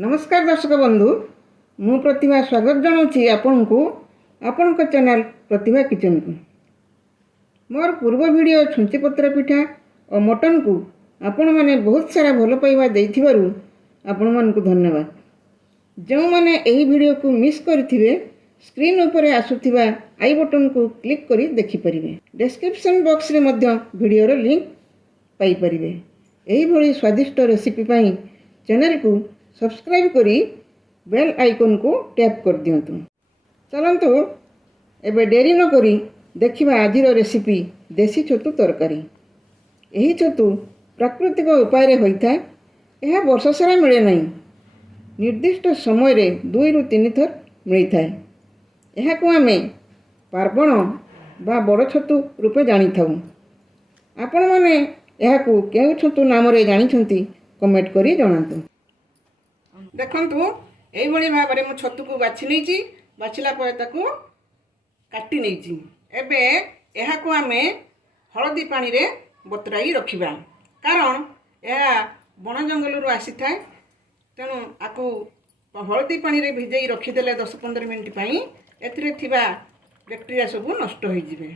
नमस्कार दर्शक बंधु मु प्रतिभा स्वागत जनाऊँगी आपण को आपण चैनल प्रतिभा किचन को। मोर पूर्व वीडियो छुंची पत्र पिठा और मटन को आपण मैंने बहुत सारा भल पाइबा देइथिबारु आपण मन को धन्यवाद। जो मैंने यही वीडियो को मिस करथिबे स्क्रीन ऊपर आसुथिबा आई बटन को क्लिक करी देखि परिबे। डिस्क्रिप्शन बॉक्स रे मध्य वीडियो रो लिंक पाई परिबे। एही भली स्वादिष्ट रेसिपी पाई चैनल को सब्सक्राइब करी बेल आइकन को टैप कर दियंतु। चलंतु एबे डेरी न करी देखिबा आजिर रेसिपी देसी छतु तरकारी। एही छतु प्राकृतिक उपाय रे होइथा। यह वर्ष सारा मिले नहीं, निर्दिष्ट समय रे 2 ରୁ 3 थर मिलता है। यह को आमे पार्वण बा बड़ छतु रूपे जानी थाउ। आपण माने यह को केउ छतु नाम रे जानी छंती कमेंट करी जणांतु। देखंतु एई भली भाबरे मु छतु को बाछि नैची, बाछिला परे ताकू काटी नैची। एबे यह को आमे हळदी पानी रे बतराई रखिबा, कारण यह बण जंगल रु आसी थाए। तेणु आकु हळदी पानी रे भिजई रखिदेले 10-15 मिनिट पाई एथिरे थिबा बैक्टेरिया सब नष्ट होई जिवे।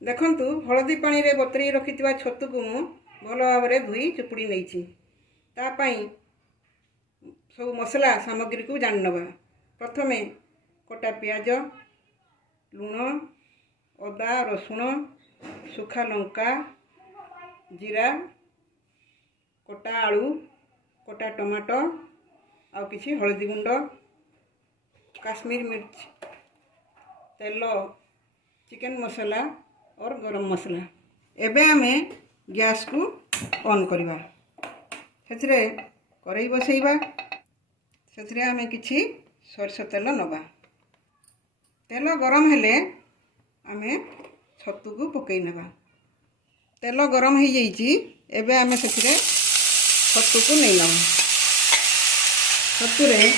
देखंतु हळदी पानी रे बतराई रखितिबा छतु को मु भल भाबरे धुई चुपुड़ी नैची। ता पाई सब मसला सामग्री को जान नवा। प्रथमे कटा पियाज, लुण, अदा रसुण, सुखा लंका, जीरा, कटा आलू, कटा टमाटो, आउ किछि हळदी गुंड, काश्मीर मिर्च, तेल, चिकन मसाला और गरम मसाला। एबे आमे गैस को ऑन करिबा। सेथिरे कढ़ाई बसैबा। सेथिरे आमे किछि सरस तेल नबा। तेल गरम हेले आमे छतु को पकई नबा। तेल गरम हो जाइछि। एबे आमे सेथिरे छतु को नै नबा। छतु रे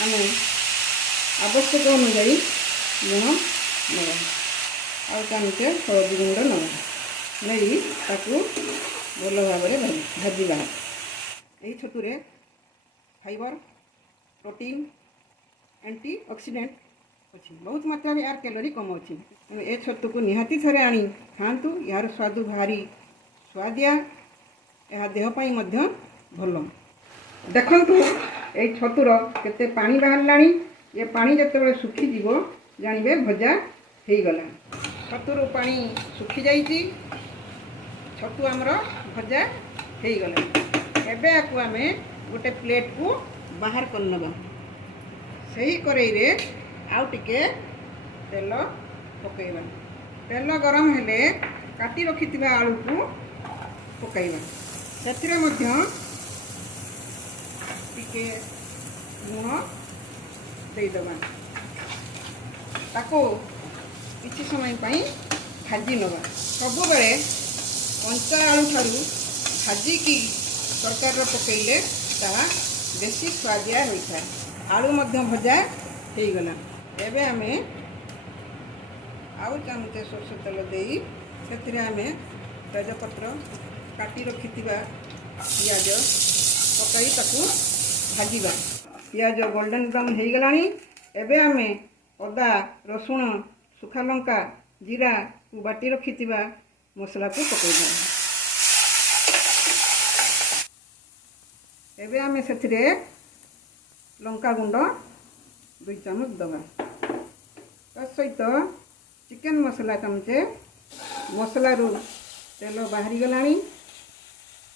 आमे आवश्यक अनुसार लुण नबा और चामचे हळदी गुंड नबा। नहीं ताकू भल भाव भाजवा। यही छतु रे फाइबर, प्रोटीन, एंटी ऑक्सीडेंट अच्छी, बहुत मात्रा में यार कैलोरी कम अच्छी। तेणु ए छतु को निहाती थरे आनी खातु। यार स्वाद भारी स्वादिया, यह देहपाई मध्य भल। देखंतु ए छतुर केते पानी बाहरलानी। ये पानी जते सुखी जीवो जानिबे भजा हेई गला। छतुर पानी सुखी जाइछि। छतु आमर भजा हेई गला। एबे आकु आमे गोटे प्लेट को बाहर कर नबा। सही करेई रे आउ टिके तेल पकईबा। तेल गरम हेले काटी रखिथिबा आलू को पकईबा। सेथिरे मध्य टिके लुण देई दबा। ताको किछि समय पई भाजी नबा। सब बेले कंचा आलू ठारू भाजी की तरकारी पकईले ता बेसी स्वादिया होता है। आलू मध्य भजा हो गला। एबे आमे आउ चामचे सरस तेल देई सेथिरे आमे तेजपत्र काटी रखिथिबा पियाज पकाई ताकू भाजीबा। पियाज गोल्डन ब्राउन हो गलानी। एबे आमे अदा रसुण, सुखा लंका, जीरा को बाटी रखिथिबा मसला को पकाईबा। एबे आमे सेथिरे लंका गुंड 2 चामच दबा। ता सहित चिकन मसला चामचे। मसला रू तेल बाहरी गलानी।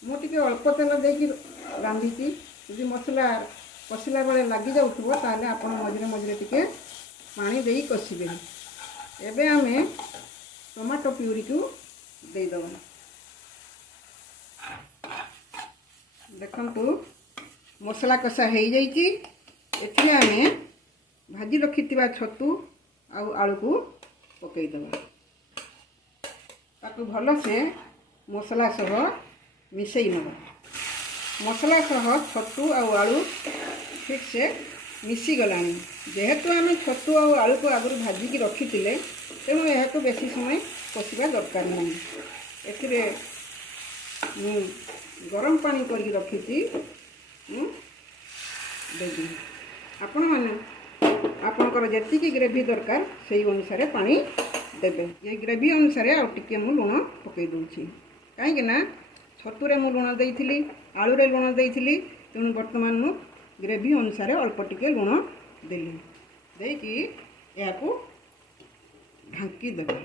मु टिके अल्प तेल देकी रांधीची। यदि मसला कषिला बेले लगी जाउथबो ताले आपण मझिरे मझिरे टिके पानी देई कषिबे। एबे आमे टमाटो प्यूरी को देई दबा। देखंतु मसला कषा हो जाइछि। एथिरे आमे भाजी रखिथिबा छतु आउ आलू को पकई दबा। ताकू भल से मसला सह मिसई नबा। मसला सह छतु आउ आलू ठीक से मिसी गलानी। जेहेतु आमे छतु आउ आलू को आगु भाजी की रखिथिले तेणु यह को बेसी समय कषिबा दरकार नहीं। एथिरे गरम पानी करके रखी देवी आपण मैंने आपणकर जी ग्रेवी दरकार से अनुसार पानी देवे ये ग्रेवी अनुसार आउ टिके मु लुण पकई दूची कहीं छतुरे मु लुण देइथिली आलूरे लुण देइथिली तेणु वर्तमान मु ग्रेवी अनुसार अल्प टिके लुण देली देकी याकू ढांकी देबे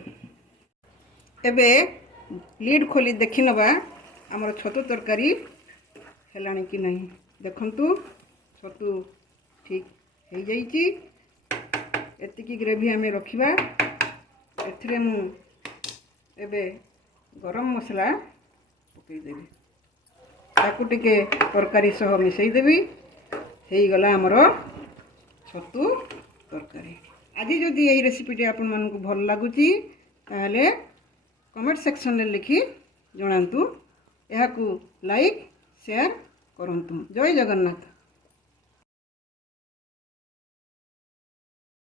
एबे लीड खोली देखि नबा हमर छतु तरकारी हेलाणी कि नहीं देखंतु छतु ठीक हो जाइए एतिकी ग्रेवी आम रखा एथिरे मु एबे गरम मसला पकईदेवी ताकू टिके तरकारी सह मिसईदेवी हो गला आमर छतु तरकारी आज जदि यही रेसिपीटी आपण मानकु भल लागुची ताहले कमेंट सेक्शन में लिखि जणांतु एहाकू लाइक शेयर करंतु जय जगन्नाथ।